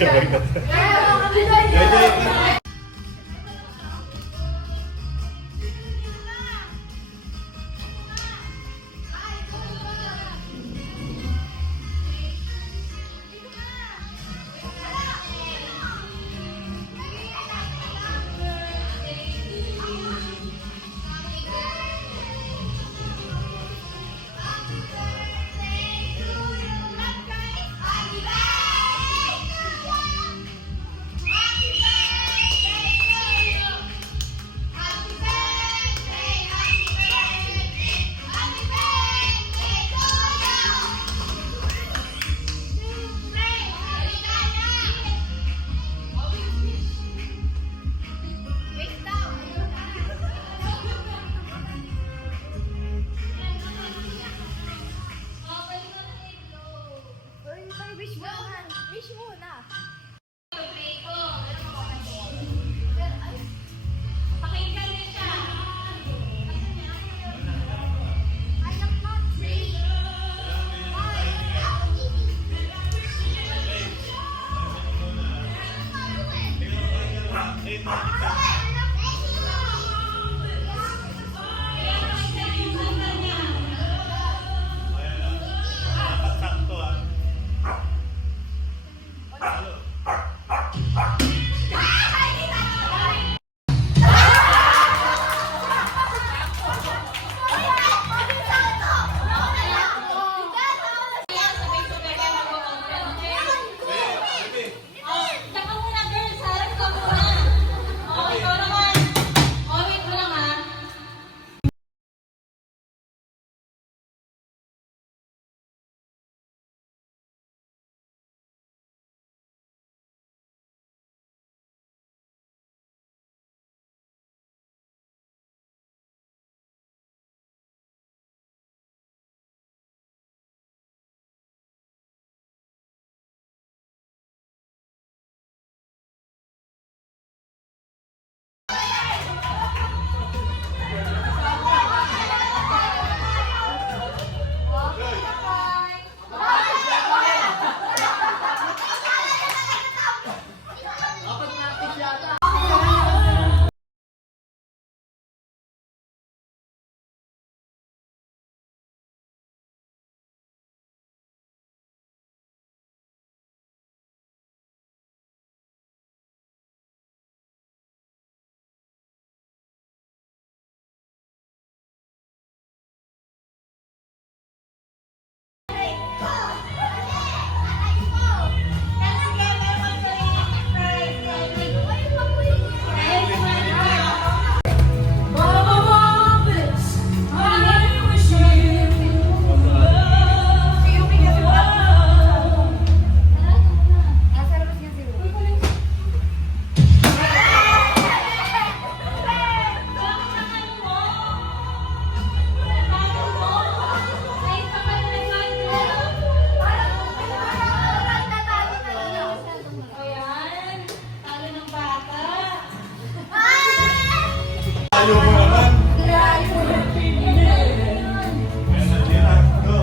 Sabay na. Wish muna. Pakinggan niyo siya. I am not free. Tsaka muna girls, harap ka muna. Oh, ikaw naman. Oh, wait mo lang ha. Ayan, talo ng bata. Ayaw mo naman. Go.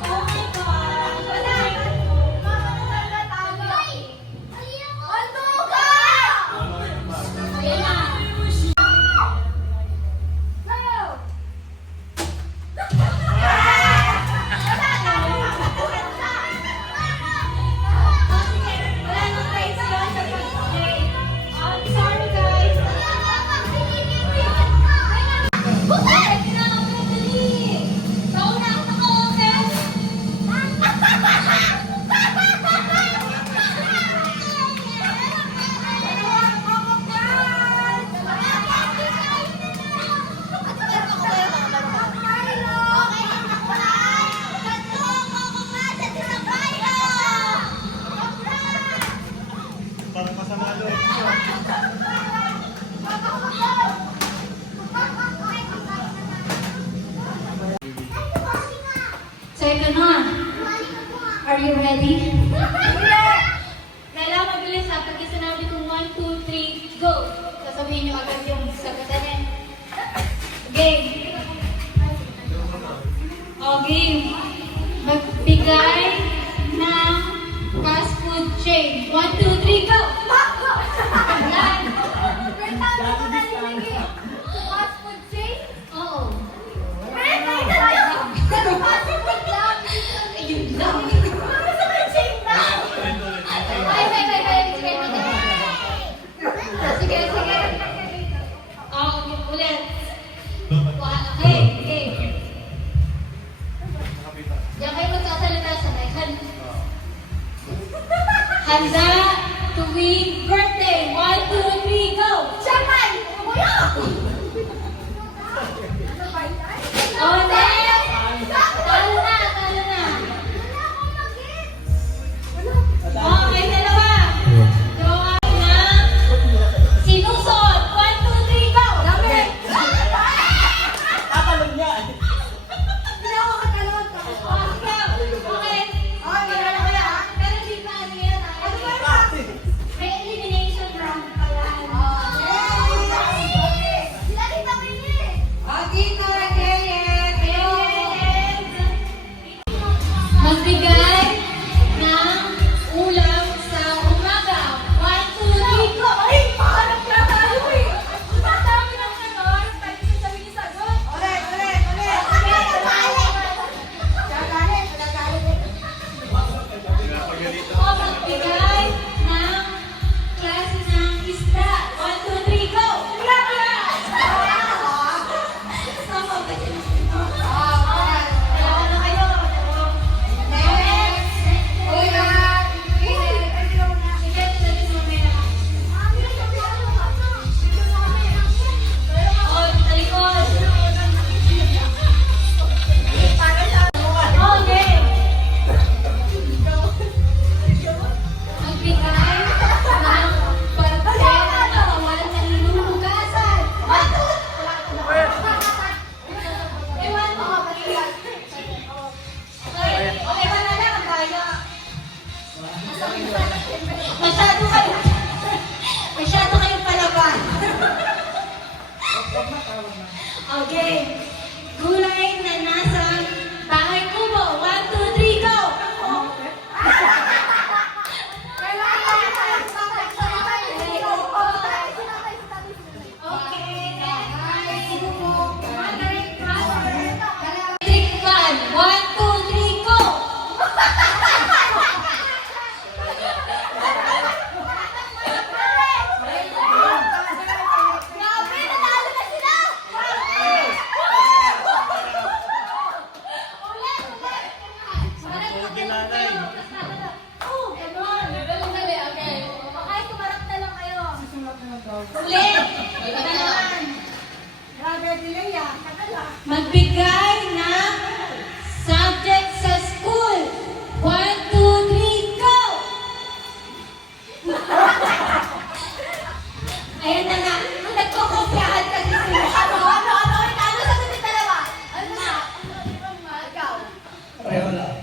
Oh my God. Ayan na. Wala nang praise yun sa pag-play. I'm sorry guys. Pwede na ako madali. Sauna ako, okay? Parang masama loob ko. Second na. Are you ready? Kailangan mabilis ha. Pag sinabi kong 1, 2, 3, go! Sasabihin niyo agad yung sagutan niya. Game. O, game. Magbigay ng fast food chain. 1, 2, 3, go! Yan. Fast food chain? Oo. Ayun lang. Fast food chain daw. Sige, sige. Okay, ulit. Okay, okay. Diyan kayo magsasalita sa mic. Handa, tuwing birthday. 1, 2, 3, go! Japan! Kuya! Oh, next! Talo na, talo na. Wala akong mag-get. Okay, dalawa. Gawa na. Sinusot. 1, 2, 3, go! Dami! Tatalon niya. Hindi ako katalon ka. Okay. Ay, meron na kaya? Pero di ba ano yan? Ano ba yun? May elimination round pa yan. Sila dito kami Dito, magbigay ng ulam sa umaga. 1, 2, 3, go! Ay, pahanap na tayo eh. Ang dami ng ano, tayo sa sabi ni Sagot. Ulit. O, magbigay ng klase ng isda. 1, 2, 3, go! Sama ba dyan? Dalawa na kayo. Next! Sige, sabi mo may na. O, sa likod. Okay. Magbigay ng parte ng katawan na hinuhugasan. Ewan mo. Okay ba na lang tayo? Masyado kayong palaban. Okay. Gulay na nasa bahay kubo. 1, 2, 3, go! Okay, next. Electric fan. 1, 2, 3, go! Grabe, nanalo na sila! Oh, come on. Dali, okay. Kahit tumarap na lang kayo. Ulit. Ito na naman. Magbigay ng subject sa school. 1, 2, 3, go! Ayan na nga. Nagkokopyahan kasi sila. Ano sagot ni dalawa? Ano na? Ikaw. Pareho lang.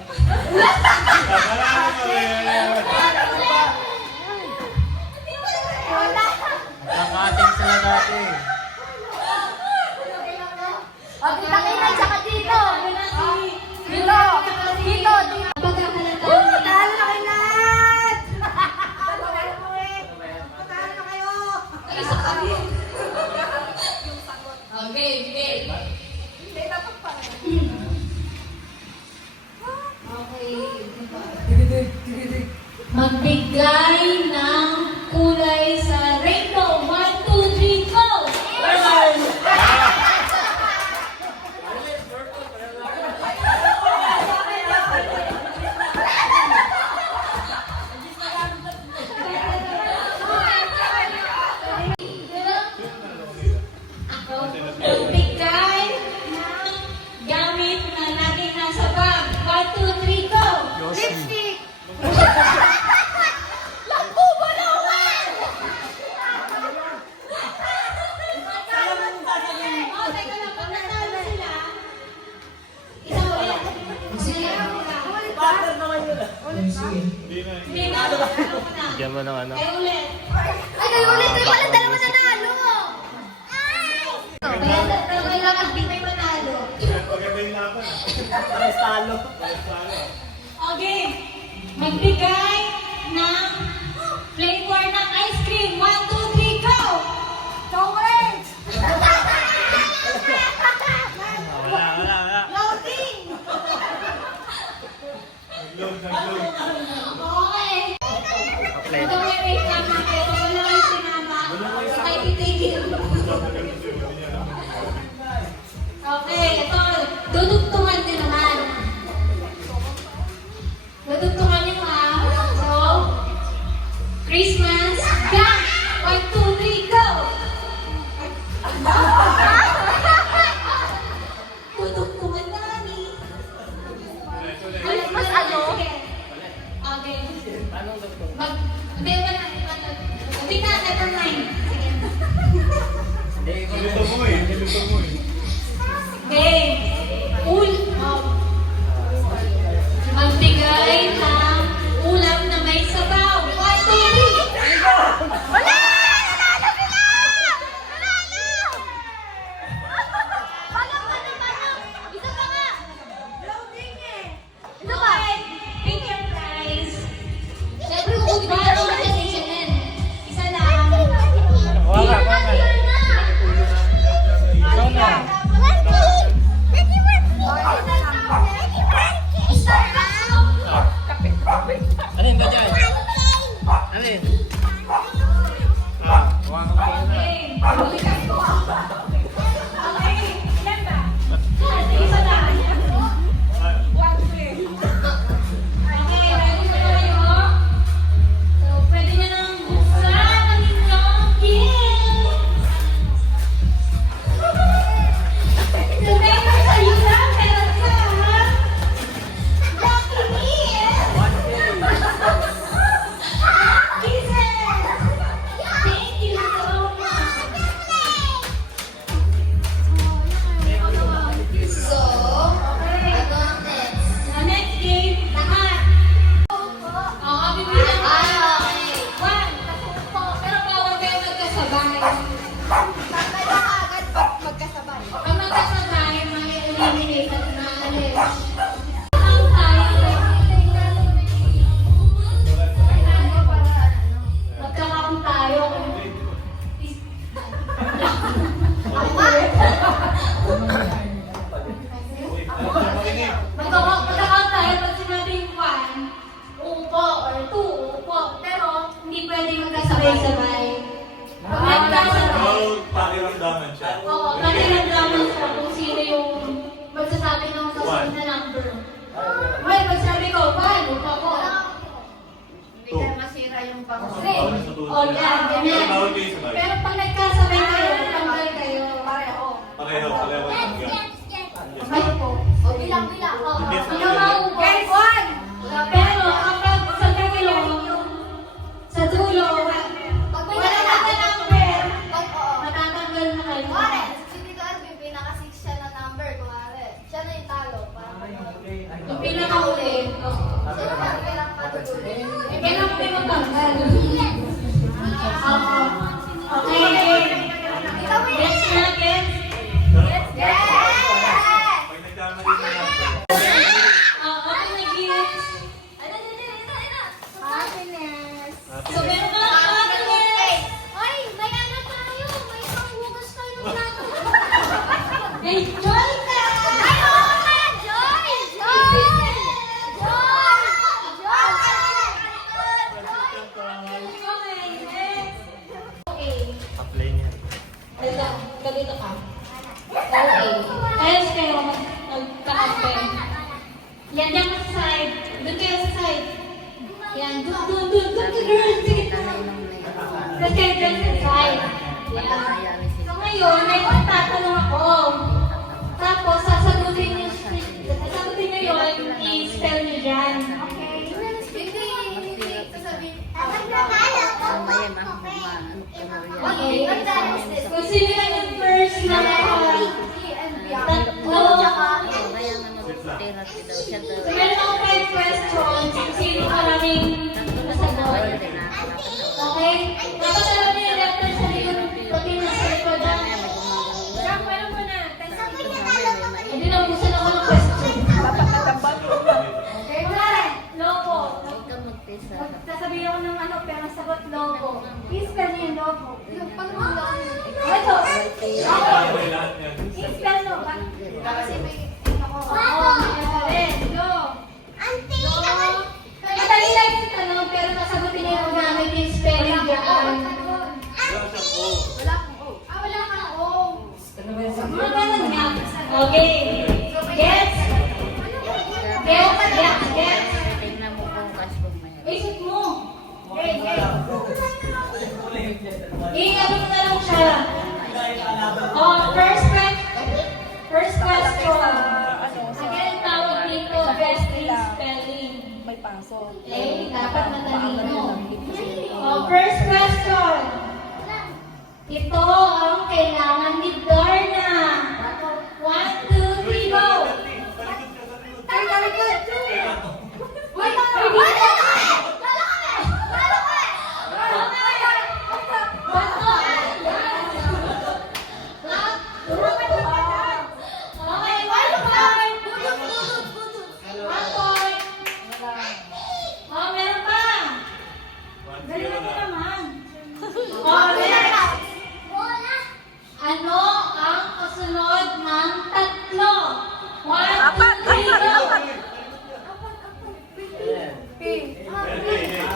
Wala. Nakating sila dati. Kita kayo tsaka dito. Dito. Dito. Pagkakalata. Talo na kayo lahat. Talo na kayo. Ay, sa kabin. Okay, okay. Hindi, dapat pa. Okay. Magbigay ng kulay sa rainbow. 1, 2, 3, go! Magbigay ng gamit na laging nasa bag. 1, 2, 3, go! Lipstick. Langko ba na? Hindi na. Ano mo na? Bigyan mo ng ano. Kayo ulit. Ay, kayo ulit. Kayo pala dalawa nanalo. Pero kailangan di may manalo. Maganda yung laban. Pares talo. Okay. Magbigay ng flavor ng ice cream. 1, 2, 3, go! Orange. Wala. Loading! Nag-load, nag-load. Okay. Pa-play. Ito may wait lang na kayo. Wala lang sinama. Ay, titigil. Okay, ito. Dudugtungan din naman. Dudugtungan niyo ha. So, Christmas. Gang! 1, 2, 3, go! Dudugtungan namin. Mas ano? Sige. Okay. Anong doktor? Hindi, wala. Hindi na, never mind. Sige. Hindi, Nilito mo eh. Nilito mo eh. Okay. Magbigay ng ulam na may sabaw. 1, 2, 3. Wala! Nanalo sila! Nanalo! Paano? Isa pa nga. Loading eh. Isa pa. Okay. Pick your prize. Siyempre, kung di ba One, naman kasi siya yan. isa lang. Wala. Ikaw na. Alin ba dyan? Alin? Huwag ka muna. Okay. Okay. Yan ba? Isa lang. Okay, ready na kayo? So, pwede nyo nang buksan ang inyong gift. So, meron sa'yo na, meron ka. Lucky gift! Kisses! Thank you so much. So, ano ang next? Sa next game, lahat. Oo, bibilang ko. Okay. 1. Pero bawal kayo magkasabay. Tatay na agad pag magkasabay. Ang magkasabay, may eliminate at maalis. Ang tayo. Magkakaroon tayo. Magkakaroon tayo pag sinabing 1, upo, or 2, upo. Pero, hindi pwede magkasabay-sabay. Pag magkasabay, All pakiramdaman siya. oo, nakiramdaman siya kung sino yung magsasabi ng kasunod na number. Well, pag sabi ko, 1, upo ko. Hindi ka masira yung pangusay. 3, o yan, ganyan. Bawal kayo sabay. Pero pag nagkasabay kayo, tanggal kayo. Pareho. Pareho ang hanggang. Ay po. O, bilang-bilang. O, Hindi. Ano maupo? Guys, 1! Pero kapag sa dulo, sa dulo, Pag may wala na nakakita sa number, oo. matatanggal na kayo. Kunwari, si Tito Alvin, pinaka-6 siya na number. Kunwari, siya na yung talo. Yung pinakahuli. So, naman, kailangan patutulin. Kailangan kayo magtanggal. Okay. Ikaw, win! Next natin. Yes! Pag nagkamali na lang. Open na gifts. Happiness! So, meron ka happiness. Ay, may ano tayo. May panghugas tayo ng plato. Enjoy ka! Ay, oo nga! Joy! Joy! Joy! Okay, next. Okay. Pa-play niya. Kalito ka. Okay. Ayos kayo. Magkakampi. Yan yan sa side. Doon kayo sa side. Yan. Doon. Girl. Sige. Doon kayo dyan sa side. Yan. So ngayon, may tatanong ako. Tapos, sasagutin niyo yun, i-spell niyo dyan. Okay? Okay. Kung sino lang yung first na tatlo. Sit lang. So, meron akong 5 questions. Kung sino maraming Okay? Dapat alam niyo yung left turn sa likod. Pati na sa likod. Jack, meron mo na. Hindi na ubusan ako ng question. Okay, wala. Lobo. Sasabihin ako ng ano, pero ang sagot logo. I-spell niyo yung logo. Ito. Kailangan may lahat yan. I-spell mo. Kasi may Oo, may rin. Lo. Madali lang yung tanong, pero nasagutin niyo yung gamit yung spelling dyan. Wala siyang O. Wala kang O. Wala kang O. Mga ganun nga. Okay. Gets? Gets? Gets? Gets? Tingnan mo bukas kung mayroon. Isip mo. Okay, okay. I-ano mo na lang siya. Oh, first question. Again, tawag dito, best in spelling. May pasok. Eh, dapat matalino. Oh, first question. Ito ang kailangan ni Darna. 1, 2, 3, go! Ay, talikod. Wait, Okay, 1 point. 1 point. Oh, meron pa. Dali mo naman. Oh, next. Ano ang kasunod ng tatlo? 1, 2, 3, go!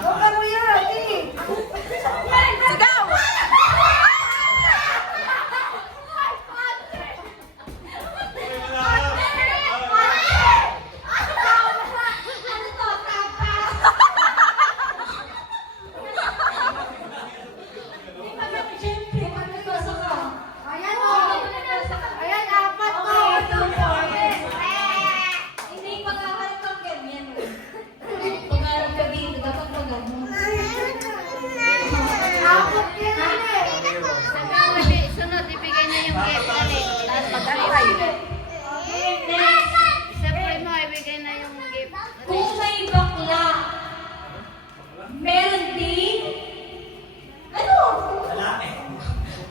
Huwag ka mo yun, Sigaw! Ano to? Tapa? Hindi pa naman siyempre. Magpapasok ka. Ayan o. Ayan, apat ko. Hindi pagkakalap kang ganyan. Pagkakalap ka dito, dapat magano. Apat yan eh. Sunod, ibigay na yung gift. Tapos Pag-antay. Okay, next. Siyempre mo, ibigay na yung gift. Kung may bakla, meron din, ano?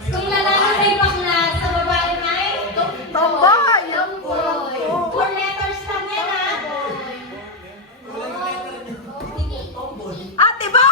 Kung lalaki may bakla, sa babae may Tomboy. Four letters lang yan, ha? Ate ba?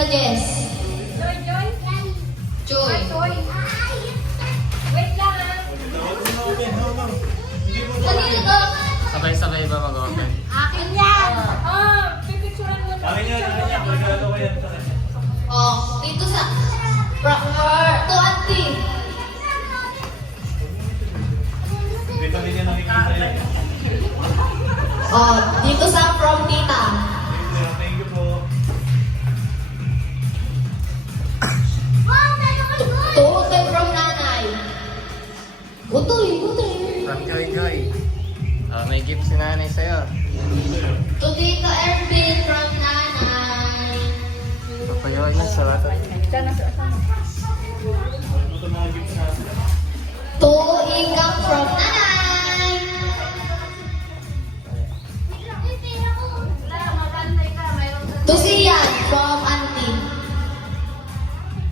Tita Jess. Joy, Joy. Joy. Joy. Wait lang ah. Kanina to? Sabay-sabay ba mag-open? Akin yan. Pipicturean mo na. Akin yan. Regalo ko yan sa kanya. Oh, dito sa... From her to auntie. Hindi pa din yan nakikita yan. Oh, dito sa from tita. Thank you po. Tutoy from nanay. Utoy, utoy. From Joy Joy. May gift si nanay sa'yo. To Tito Ervin from nanay. Papayawan niya sa bata. Ito mga gifts natin. To Ikang from nanay. To Sian from auntie.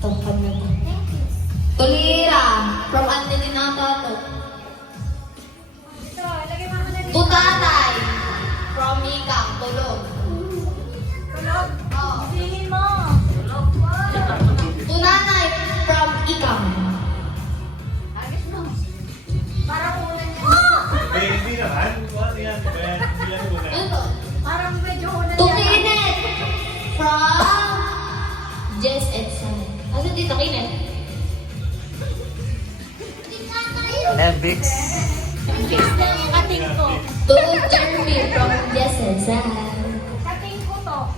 To kami. To Lira from auntie din ang tato. Ito, lagay mo muna dito. To Tatay from Ikang. Tulog. Tulog. Oh. Singin mo. To Nanay from Ikang. Agis mo. Parang ulan yan. Hindi naman. Ano yan? Hindi yan ko na. Ano to? Parang medyo ulan To yan. Kinet from Jess and Sam. Asan dito Kinet? Nebix. Kating ko. To Jeremy from Jess and Sam. Kating ko to.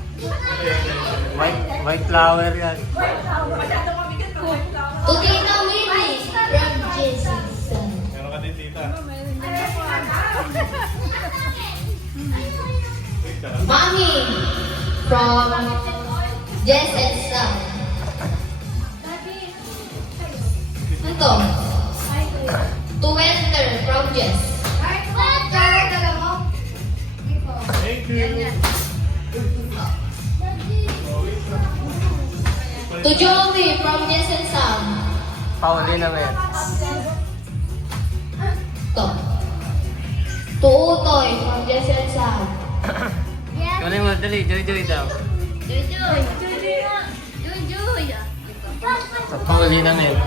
White flower yan. Masyado mabigat to. To Tita Winnie from Jess and Sam. Meron ka din tita. Mommy from Jess and Sam. Ano to? To Wester from Jess. Thank you. To Joey from Jess and Sam. Paulina Mer. To. To Utoy from Jess and Sam. Kunin mo, dali. Joy Joy daw. Joy, Joy. Joy, Joy. Sa Paulina Mer.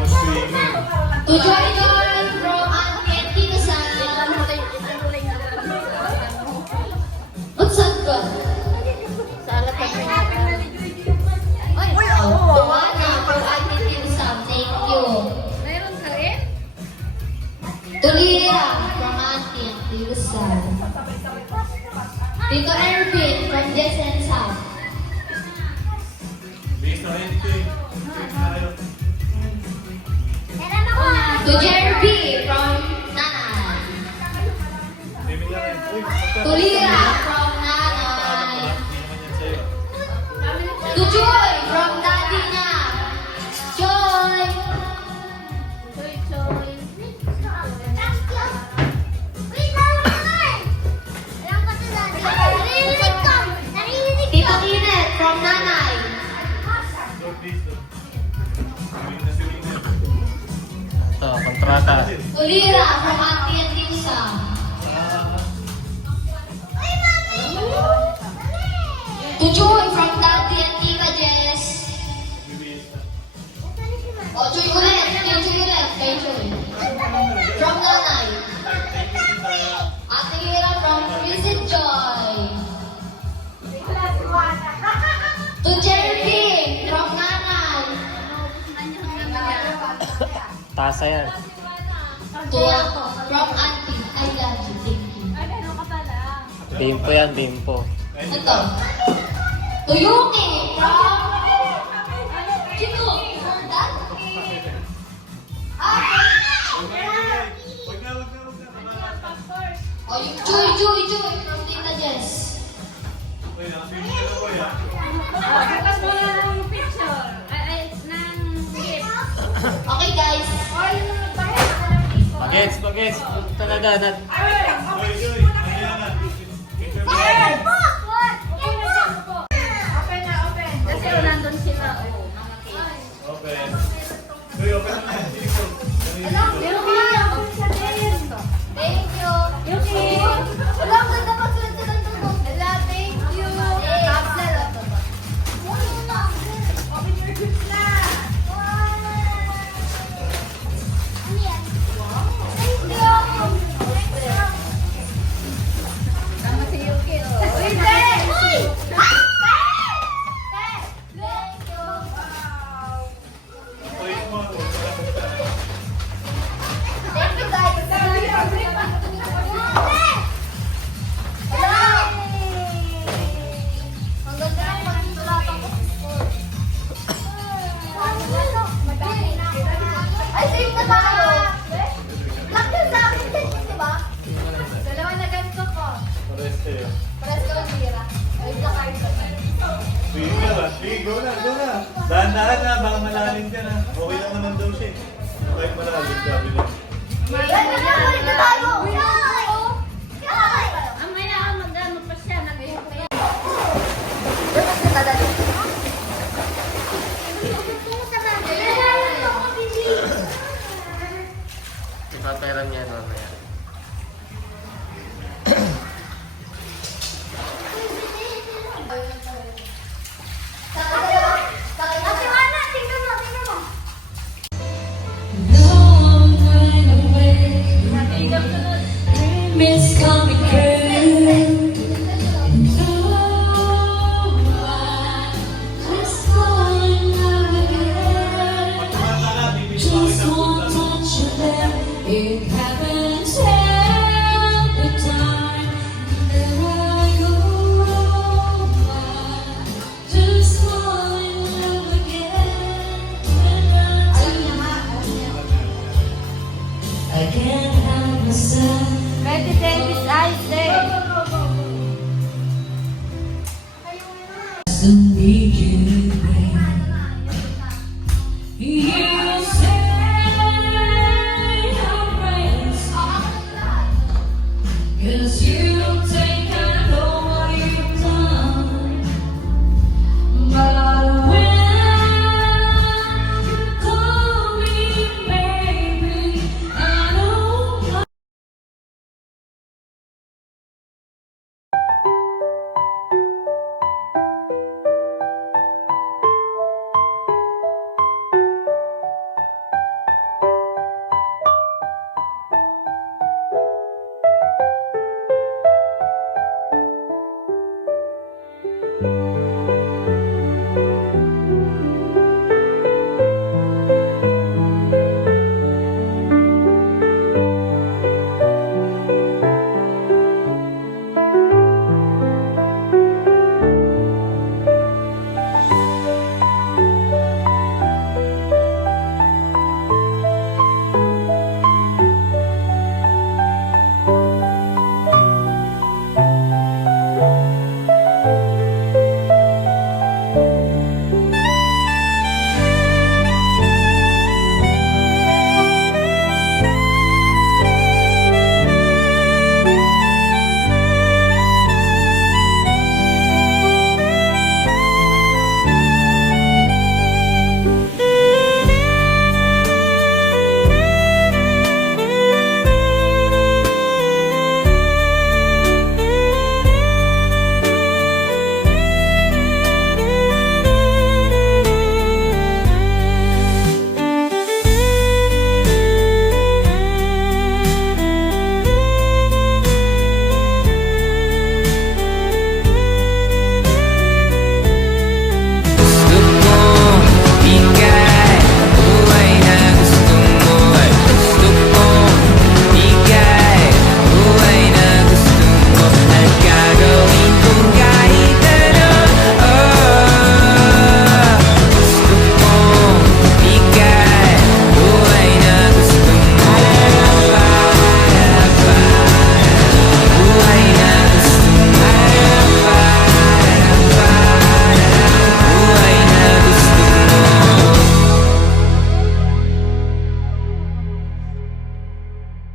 To Joy Joy from Auntie and Tita Sam. Ba't saan ka? Salat ka rin. To Ana from Auntie and Tita Sam. Thank you. Mayroon ka rin? To Lira from Auntie and Tita Sam. Tito Ervin from Jess and Sam. Base na rin ito eh. Base na kayo. To Jerby from Nanay. Limit lang yan. Uy, To Lira from Nanay. Hindi naman yan sa'yo. To Joy from Daddy na. Joy. Joy, Joy. Tita Kinet from Nanay. So, please, no. Siling na siling na. Ito, kontrata. To Lira from Auntie and Tita Sam. To Joy from Daddy and Tita Jess. Bibigyan na. Oh, Joy ulit. Kay Joy ulit. Kay Joy. From Nanay. Ate Lira from Visit Joy. To Jeremy from Nanay. Tasa yan. To from Auntie. I love you. Thank you. Ay, meron ka pala. Bimpo yan, bimpo. Ito. To Yuki from Chico. Dad? Ah! Wag na. Oh, yung Joy from Tita Jess. Uy, nakaswimming ka na po yan. Tapos mo na ng picture. Ay, nang gift. Okay, guys. Bagets, bagets. Punta na dadat. Uy, Joy. Ano yan na? Picture mo. Open na, open. Kasi nandun sila. Oh, mga cake. Open. Uy, open na yan. Siling ko. Thank you. Yuki! Wala, ang ganda pa sila ng tulog. Wala, thank you. na tayo. Lock yun sa akin, di ba? Dalawa na ganito ko. Pares kayo. Pares ka tira. Ay, black card ko. Sige ka ba? Sige, go na, go na. Dahan-dahan na, baka malalim ka na. Okay lang naman daw siya. Kahit malalim, sabi niya. Yan, ulit na tayo.